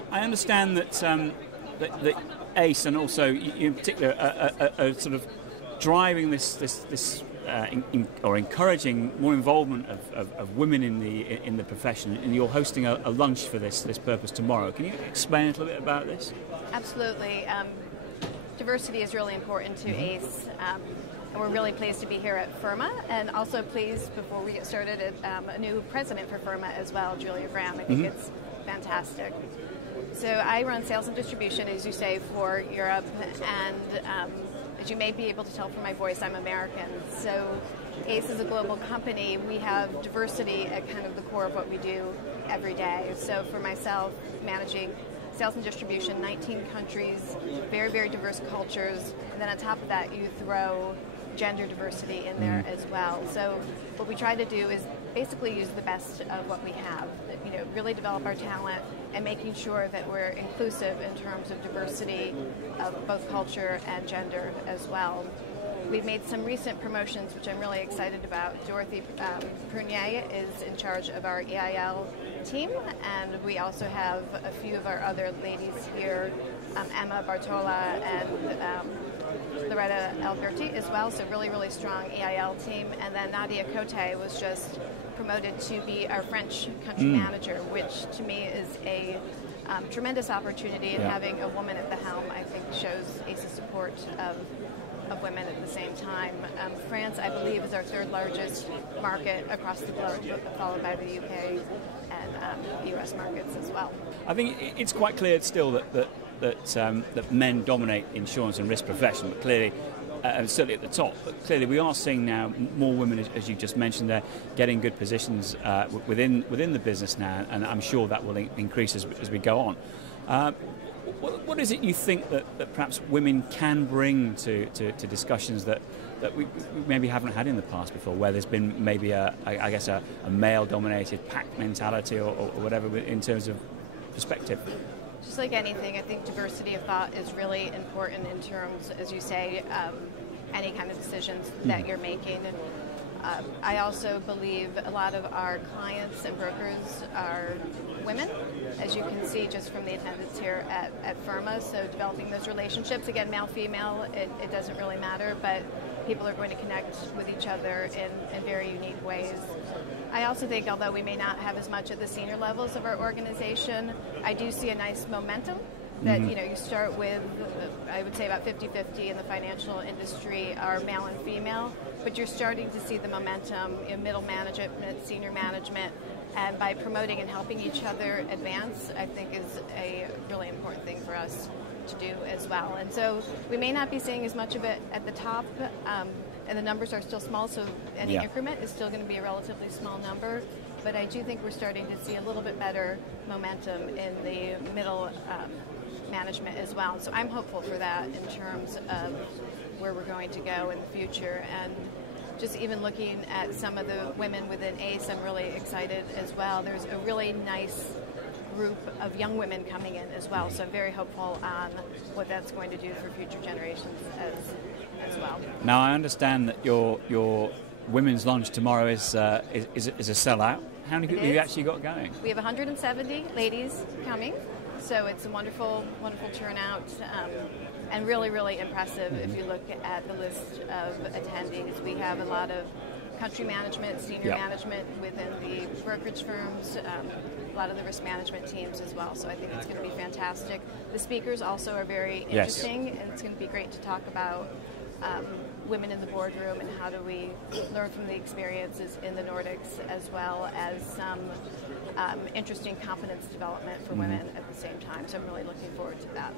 I understand that ACE and also you in particular are sort of driving or encouraging more involvement of women in the profession, and you're hosting a lunch for this purpose tomorrow. Can you explain a little bit about this? Absolutely. Diversity is really important to ACE. And we're really pleased to be here at Ferma, and also pleased, before we get started, a new president for Ferma as well, Julia Graham. I think it's fantastic. So I run sales and distribution, as you say, for Europe, and as you may be able to tell from my voice, I'm American. So ACE is a global company. We have diversity at kind of the core of what we do every day. So for myself, managing sales and distribution, 19 countries, very, very diverse cultures, and then on top of that, you throw gender diversity in there as well. So what we try to do is basically use the best of what we have, really develop our talent and making sure that we're inclusive in terms of diversity of both culture and gender as well. We've made some recent promotions, which I'm really excited about. Dorothy Prunier is in charge of our EIL team, and we also have a few of our other ladies here, Emma Bartola and Loretta Alberti as well, so really, really strong EIL team. And then Nadia Cote was just promoted to be our French country manager, which to me is a tremendous opportunity, and having a woman at the helm, I think, shows ACE's support of women at the same time. France, I believe, is our third largest market across the globe, followed by the UK and US markets as well. I think it's quite clear still that men dominate insurance and risk profession, but clearly, certainly at the top, but clearly we are seeing now more women, as you just mentioned there, getting good positions within the business now, and I'm sure that will increase as we go on. What is it you think that perhaps women can bring to discussions that we maybe haven't had in the past before, where there's been maybe a male-dominated pack mentality or whatever in terms of perspective? Just like anything, I think diversity of thought is really important in terms, as you say, any kind of decisions that you're making. I also believe a lot of our clients and brokers are women, as you can see just from the attendance here at Ferma. So developing those relationships, again, male-female, it doesn't really matter, but people are going to connect with each other in very unique ways. I also think, although we may not have as much at the senior levels of our organization, I do see a nice momentum that, you start with, I would say about 50-50 in the financial industry are male and female, but you're starting to see the momentum in middle management, senior management, and by promoting and helping each other advance, I think is a really important thing for us to do as well. And so we may not be seeing as much of it at the top, and the numbers are still small, so any increment is still going to be a relatively small number, but I do think we're starting to see a little bit better momentum in the middle management as well. So I'm hopeful for that in terms of where we're going to go in the future. And just even looking at some of the women within ACE, I'm really excited as well. There's a really nice group of young women coming in as well, so I'm very hopeful on what that's going to do for future generations as well. Now, I understand that your women's lunch tomorrow is a sellout. How many people have you actually got going? We have 170 ladies coming, so it's a wonderful, wonderful turnout, and really, really impressive if you look at the list of attendees. We have a lot of country management, senior management within the brokerage firms, a lot of the risk management teams as well. So I think it's going to be fantastic. The speakers also are very interesting, and it's going to be great to talk about women in the boardroom and how do we learn from the experiences in the Nordics, as well as some interesting competence development for women at the same time. So I'm really looking forward to that.